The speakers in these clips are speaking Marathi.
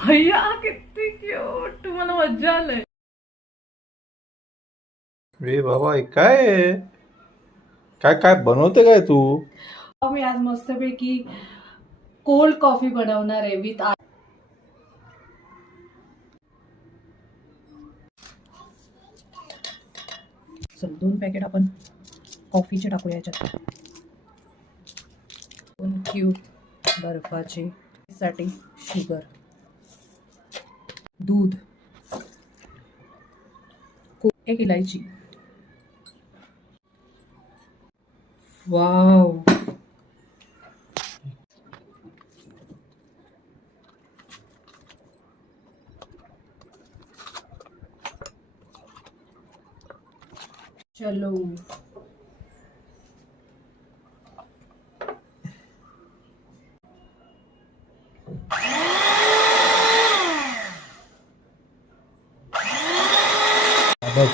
भैया किती क्यूट, तुम्हाला मज्जा आलंय. रे बाबा हे काय आहे? काय काय बनवते काय तू? मी आज मस्तपैकी कोल्ड कॉफी बनवणार आहे विथ चल 2 पॅकेट आपण कॉफीचे टाकूया याच्यात. 2 क्यूब बर्फाचे साठी शुगर, दूध, 1 इलायची. वाव, चलो बघ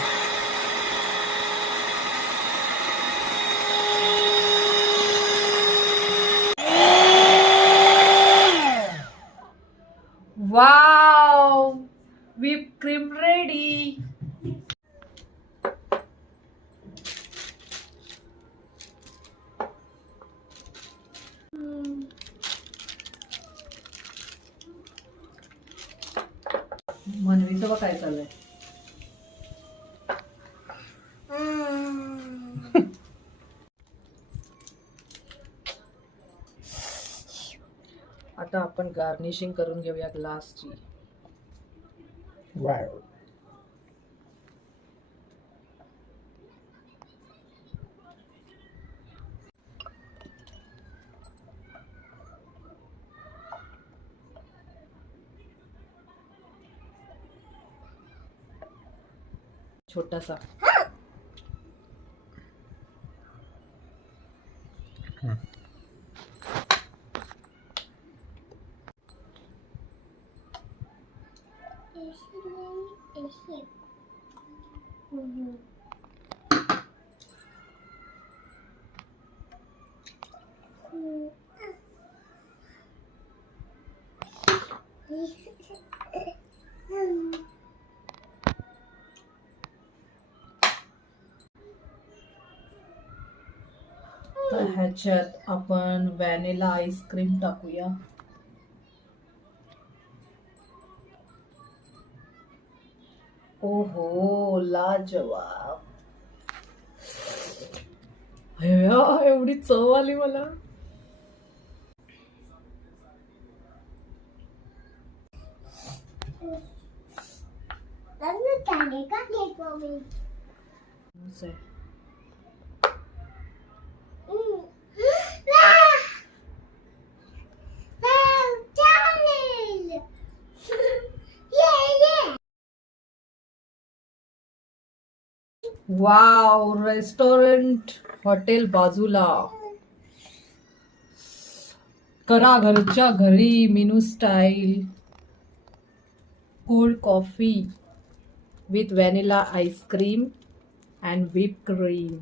वाव, व्हिप क्रीम रेडी. मनवीचं बघ काय चाललंय. आता आपण गार्निशिंग करून घेऊया ग्लासची. वाव छोटासा. तर ह्याच्यात आपण व्हॅनिला आईस्क्रीम टाकूया. ओहो, लाजवाब. एवढी चव आली मला. वाव, रेस्टॉरंट हॉटेल बाजूला. करा घरच्या घरी menu style cold coffee with vanilla ice cream and whip cream.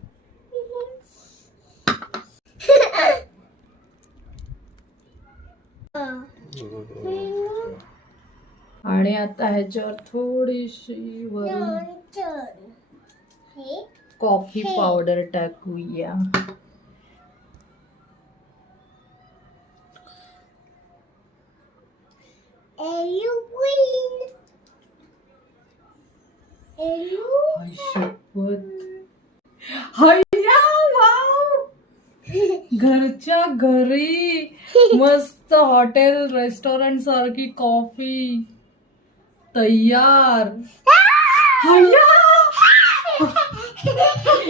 आणि आता ह्याच्यावर थोडीशी वरून कॉफी पावडर टाकूया. हैया, वाव, घरच्या घरी मस्त हॉटेल रेस्टॉरंट सारखी कॉफी तयार. हैया,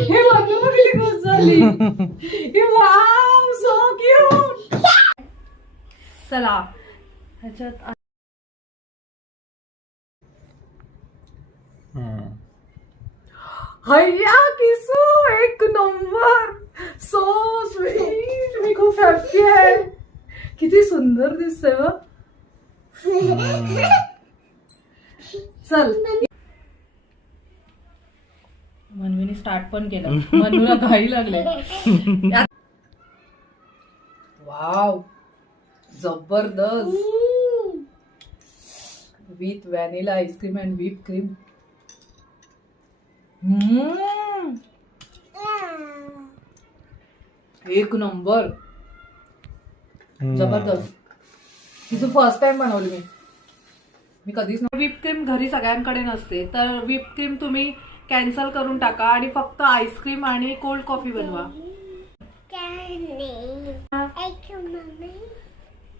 हे बघून खुश झाली. Wow, so cute. चला ह्याच्यात हैया किसू, 1 नंबर. So sweet. मी खूप हॅपी आहे. किती सुंदर दिसतंय बघ. चल, मनवीने स्टार्ट पण केलं. मनूला घाई लागले. वाव, जबरदस्त. With vanilla ice cream and whip cream. एक नंबर, जबरदस्त. तिचं फर्स्ट टाइम बनवली मी कधीच नाही. व्हिप क्रीम घरी सगळ्यांकडे नसते, तर व्हिप क्रीम तुम्ही कॅन्सल करून टाका आणि फक्त आईस्क्रीम आणि कोल्ड कॉफी बनवा.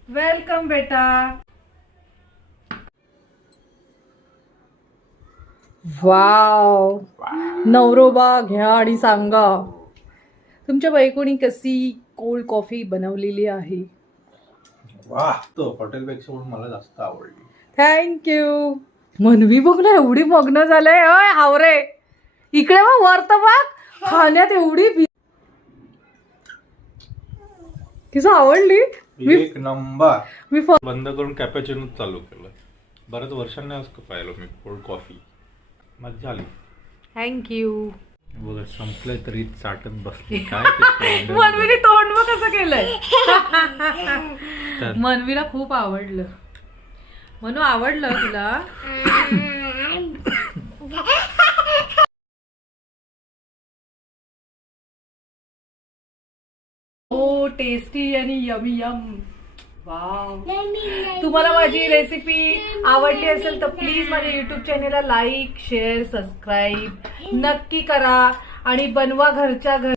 वेलकम बेटा. वाव, नवरोबा घ्या आणि सांगा तुमच्या बायकोनी कशी कोल्ड कॉफी बनवलेली आहे. वा, तो हॉटेलपेक्षा पण मला जास्त आवडली. थँक्यू. मनवी बघ ना, एवढी मग्न झालंय. अय हावरे, इकडे बघ, वर तर बघ, खाण्यात एवढी तिचं आवडली. एक नंबर. मी बंद करून कॅपॅचिनो चालू केलं. बऱ्याच वर्षांनी असं पाहिलं मी कोल्ड कॉफी. मजा आली. थँक्यू. बघा, संपलंय तरी चाटत बसली. काय ते मनवीने तोंड बघ कसं केलंय. मनवीला खूप आवडलं. मनू, आवडलं तुला? हो, टेस्टी आणि यमी यम. वाव. तुम्हाला माझी रेसिपी आवडली असेल तर प्लीज माझ्या युट्यूब चॅनेलला लाईक, शेअर, सबस्क्राईब नक्की करा आणि बनवा घरच्या घरी.